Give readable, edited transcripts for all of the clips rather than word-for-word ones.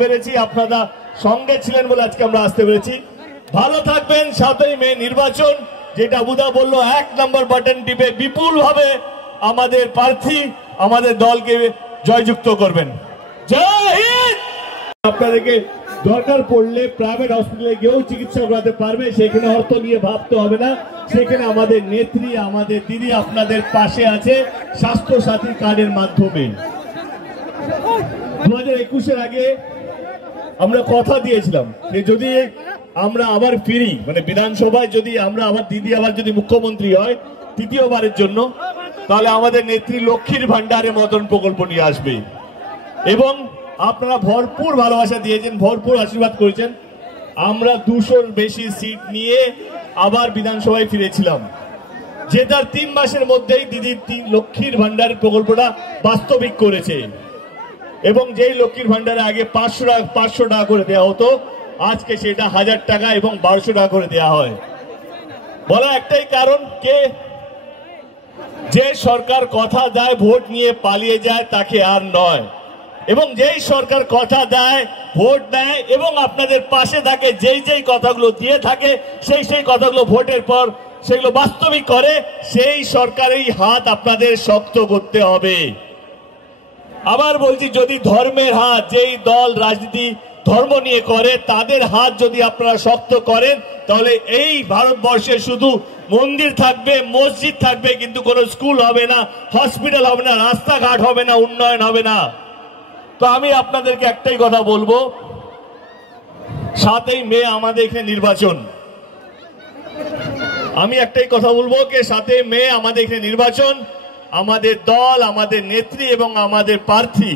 পেরেছি, আপনারা সঙ্গে ছিলেন বলে আজকে আমরা আসতে পেরেছি। ভালো থাকবেন। 7ই মে নির্বাচন, যেটা বুদা বললো, 1 নম্বর বাটন টিপে বিপুল ভাবে আমাদের প্রার্থী আমাদের দলকে জয়যুক্ত করবেন। জয় হিন্দ। আপনাদেরকে দরকার পড়লে প্রাইভেট হসপিটালে গিয়েও চিকিৎসা করাতে পারবে, সেখানে অর্থ নিয়ে ভাবতে হবে না। সেখানে আমাদের নেত্রী, আমাদের দিদি আপনাদের পাশে আছে স্বাস্থ্য সাথী কার্ডের মাধ্যমে। 2021-এর আগে আমরা কথা দিয়েছিলাম যে যদি আমরা আবার ফিরি, মানে বিধানসভায় যদি আমরা আবার দিদি আবার যদি মুখ্যমন্ত্রী হয় তৃতীয়বারের জন্য, তাহলে আমাদের নেত্রী লক্ষ্মীর ভান্ডারের মতন প্রকল্প নিয়ে আসবে। এবং আপনারা ভরপুর ভালোবাসা দিয়েছেন, ভরপুর আশীর্বাদ করেছেন। আমরা 200-র বেশি সিট নিয়ে আবার বিধানসভায় ফিরেছিলাম, যে তার 3 মাসের মধ্যেই দিদি লক্ষ্মীর ভান্ডারের প্রকল্পটা বাস্তবিক করেছে। এবং যেই লক্ষ্মীর ভান্ডারে আগে 500 টাকা করে দেওয়া হতো, আজকে সেটা 1000 টাকা এবং 1200 টাকা করে দেওয়া হয়। বলা একটাই কারণ, যে সরকার কথা দেয় ভোট নিয়ে পালিয়ে যায় তাকে আর নয়, এবং যেই সরকার কথা দেয় ভোট দেয় এবং আপনাদের পাশে থাকে, যেই কথাগুলো দিয়ে থাকে সেই কথাগুলো ভোটের পর সেগুলো বাস্তবিক করে, সেই সরকারের হাত আপনাদের শক্ত করতে হবে। আবার বলছি, যদি ধর্মের হাত, যেই দল রাজনীতি ধর্ম নিয়ে করে, তাদের হাত যদি আপনারা শক্ত করেন, তাহলে এই ভারতবর্ষে শুধু মন্দির থাকবে, মসজিদ থাকবে, কিন্তু কোনো স্কুল হবে না, হসপিটাল হবে না, রাস্তাঘাট হবে না, উন্নয়ন হবে না। তো আমি আপনাদেরকে একটাই কথা বলবো, 7ই মে আমাদের এখানে নির্বাচন। আমি একটাই কথা বলবো যে 7ই মে আমাদের এখানে নির্বাচন, আমাদের দল, আমাদের নেত্রী এবং আমাদের প্রার্থী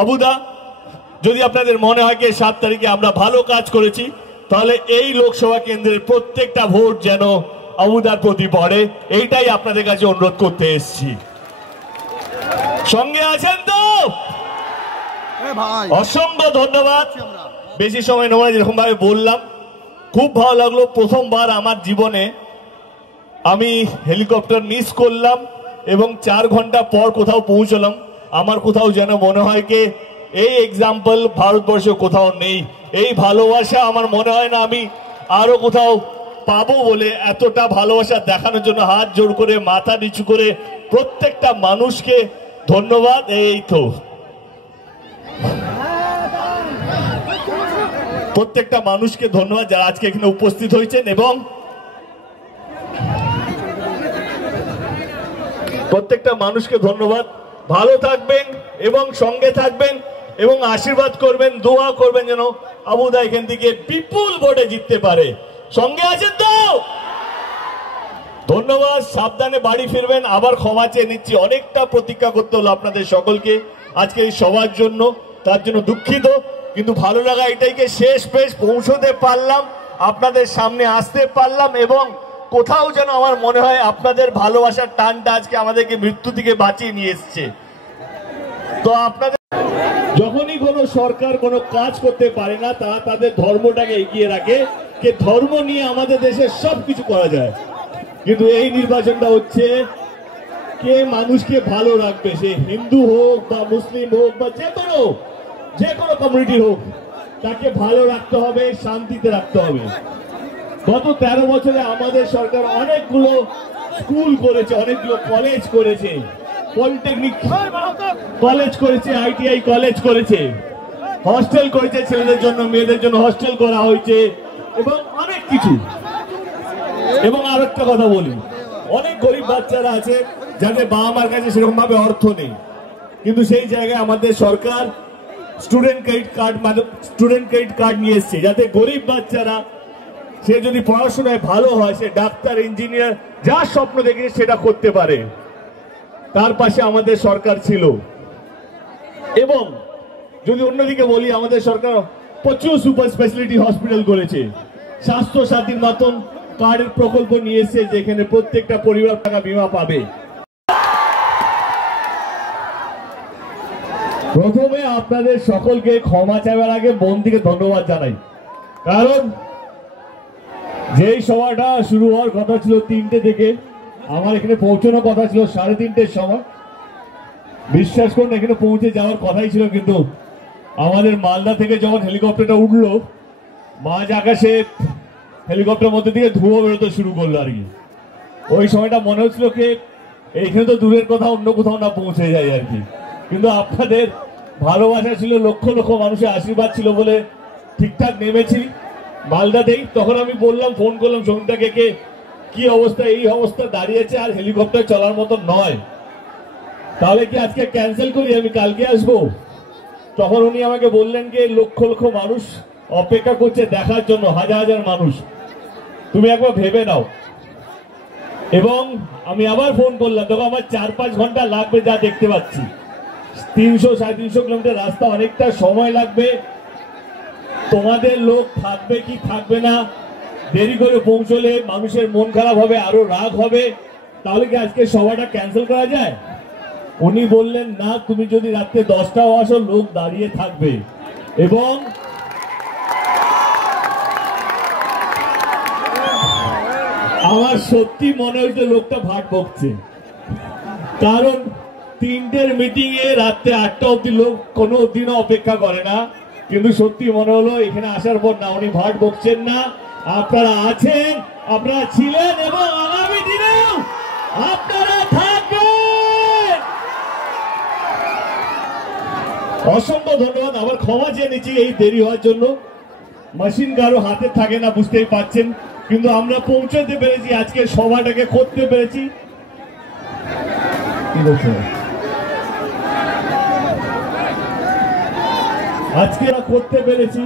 আবুদা, যদি আপনাদের মনে হয় যে 7 তারিখে আমরা ভালো কাজ করেছি, তাহলে এই লোকসভা কেন্দ্রের প্রত্যেকটা ভোট যেন আবুদার প্রতি পড়ে, এইটাই আপনাদের কাছে অনুরোধ করতে এসেছি। সঙ্গে আছেন তো? অসংখ্য ধন্যবাদ। বেশি সময় নেব না, যেরকম ভাবে বললাম খুব ভালো লাগলো। প্রথমবার আমার জীবনে আমি হেলিকপ্টার মিস করলাম এবং 4 ঘন্টা পর কোথাও পৌঁছলাম। আমার কোথাও যেন মনে হয় যে এই এক্সাম্পল ভারতবর্ষে কোথাও নেই। এই ভালোবাসা আমার মনে হয় না আমি আরো কোথাও পাবো বলে। এতটা ভালোবাসা দেখানোর জন্য হাত জোড় করে, মাথা নিচু করে প্রত্যেকটা মানুষকে ধন্যবাদ। এই তো প্রত্যেকটা মানুষকে ধন্যবাদ যারা আজকে এখানে উপস্থিত হয়েছেন, এবং প্রত্যেকটা মানুষকে ধন্যবাদ। ভালো থাকবেন এবং সঙ্গে থাকবেন এবং আশীর্বাদ করবেন, দোয়া করবেন যেন আবুদা এখান থেকে বিপুল ভোটে জিততে পারে। সঙ্গে আছেন তো? ধন্যবাদ। সাবধানে বাড়ি ফিরবেন। আবার ক্ষমা চেয়ে নিচ্ছি, অনেকটা প্রতীক্ষা করতে হলো আপনাদের সকলকে আজকে এই সবার জন্য, তার জন্য দুঃখিত। কিন্তু ভালো লাগা এটাইকে শেষ পেশ পৌঁছতে পারলাম, আপনাদের সামনে আসতে পারলাম, এবং কোথাও যেন আমার মনে হয় আপনাদের ভালোবাসার টানটা আজকে আমাদেরকে মৃত্যু থেকে বাঁচিয়ে নিয়ে এসছে। তো আপনাদের যখনই কোনো সরকার কোনো কাজ করতে পারে না, তারা তাদের ধর্মটাকে এগিয়ে রাখে, যে ধর্ম নিয়ে আমাদের দেশে সবকিছু করা যায়। কিন্তু এই নির্বাচনটা হচ্ছে কে মানুষকে ভালো রাখবে, সে হিন্দু হোক বা মুসলিম হোক বা যে কোনো কমিউনিটি হোক, তাকে ভালো রাখতে হবে, শান্তিতে রাখতে হবে। গত 13 বছরে আমাদের সরকার অনেকগুলো স্কুল করেছে, অনেকগুলো কলেজ করেছে, পলিটেকনিক কলেজ করেছে, ITI কলেজ করেছে, হস্টেল করেছে, ছেলেদের জন্য মেয়েদের জন্য হস্টেল করা হয়েছে, এবং অনেক কিছু। এবং আরেকটা কথা বলি, অনেক গরিব বাচ্চারা আছে যাদের বাবা মার কাছে সেরকম ভাবে অর্থ নেই, কিন্তু সেই জায়গায় আমাদের সরকার স্টুডেন্ট ক্রেডিট কার্ড নিয়ে এসছে, যাতে গরিব বাচ্চারা সে যদি পড়াশোনায় ভালো হয়, সে ডাক্তার, ইঞ্জিনিয়ার, যা স্বপ্ন দেখেছে সেটা করতে পারে। তার পাশে আমাদের সরকার ছিল। এবং যদি অন্যদিকে বলি, আমাদের সরকার প্রচুর সুপার স্পেশালিটি হসপিটাল করেছে, স্বাস্থ্য সাথীর মতন কার্ডের প্রকল্প নিয়ে এসেছে, যেখানে প্রত্যেকটা পরিবার টাকা বীমা পাবে। প্রথমে আপনাদের সকলকে ক্ষমা চাইবার আগে মন থেকে ধন্যবাদ জানাই, কারণ যেই সভাটা শুরু হওয়ার কথা ছিল 3টে থেকে, আমার এখানে পৌঁছানোর কথা ছিল 3:30-এর সময়। বিশ্বাস করুন এখানে পৌঁছে যাওয়ার কথাই ছিল, কিন্তু আমাদের মালদা থেকে যখন হেলিকপ্টারটা উঠলো, মাঝ আকাশে হেলিকপ্টারের মধ্যে থেকে ধোঁয়া বেরোতে শুরু করলো আর কি। ওই সময়টা মনে হচ্ছিল কি এইখানে তো দূরের কথা অন্য কোথাও না পৌঁছে যায় আর কি, কিন্তু আপনাদের ভালোবাসা ছিল, লক্ষ লক্ষ মানুষের আশীর্বাদ ছিল বলে ঠিকঠাক নেমেছি মালদাতেই। তখন আমি বললাম, ফোন করলাম সঙ্গীতাকে, কি অবস্থা, এই অবস্থা দাঁড়িয়েছে আর হেলিকপ্টার চলার মতো নয়, তাহলে কি আজকে ক্যান্সেল করি, আমি কালকে আসবো। তখন উনি আমাকে বললেন যে লক্ষ লক্ষ মানুষ অপেক্ষা করছে দেখার জন্য, হাজার হাজার মানুষ, তুমি একবার ভেবে নাও। এবং আমি আবার ফোন করলাম, দেখো আমার 4-5 ঘন্টা লাগবে যা দেখতে পাচ্ছি, 300-350 কিলোমিটার রাস্তা, অনেকটা সময় লাগবে। তোমাদের লোক থাকবে কি থাকবে না, দেরি করে পৌঁছলে মানুষের মন খারাপ হবে, আরো রাগ হবে, তাহলে কি আজকে সভাটা ক্যান্সেল করা যায়? উনি বললেন না, তুমি যদি রাত্রে 10টাও আসো লোক দাঁড়িয়ে থাকবে। এবং আমার সত্যি মনে হয়েছে লোকটা ভাট বকছে, কারণ 3টের মিটিং এ রাত্রে 8টা অব্দি লোক কোনো দিনও অপেক্ষা করে না, কিন্তু সত্যি মনে হলো এখানে আসার পর না উনি ভাট বকছেন না, আপনারা আছেন, আপনারা ছিলেন এবং আগামী দিনেও আপনারা থাকবেন। অসংখ্য ধন্যবাদ, আবার ক্ষমা চেয়ে নিচ্ছি এই দেরি হওয়ার জন্য। মেশিন কারো হাতে থাকে না, বুঝতেই পারছেন, কিন্তু আমরা পৌঁছাতে পেরেছি, আজকে সভাটাকে করতে পেরেছি। আজকে করতে পেরেছি।